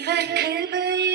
Hey, baby.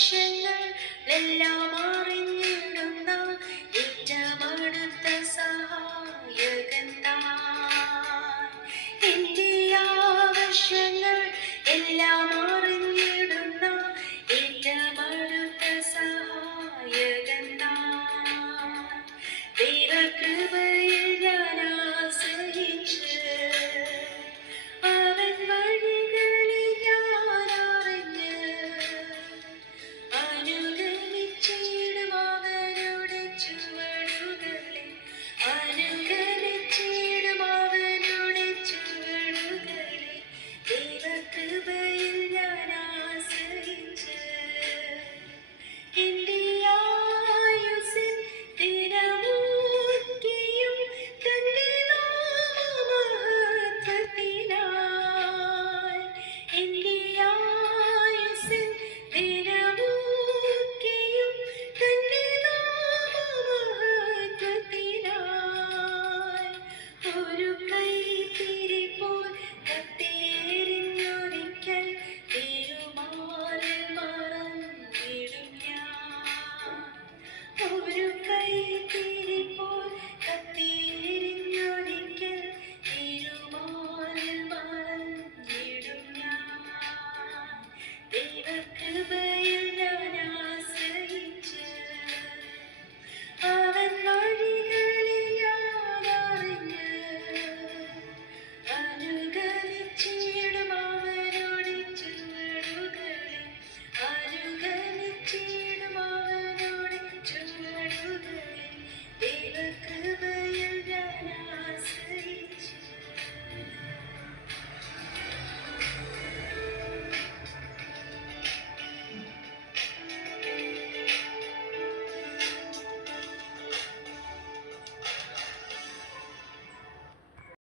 വശങ്ങൾ എല്ലാം അറിഞ്ഞിടുന്ന ഏറ്റമടുത്ത സഹായകൻ താൻ എന്റെ എല്ലാം baby.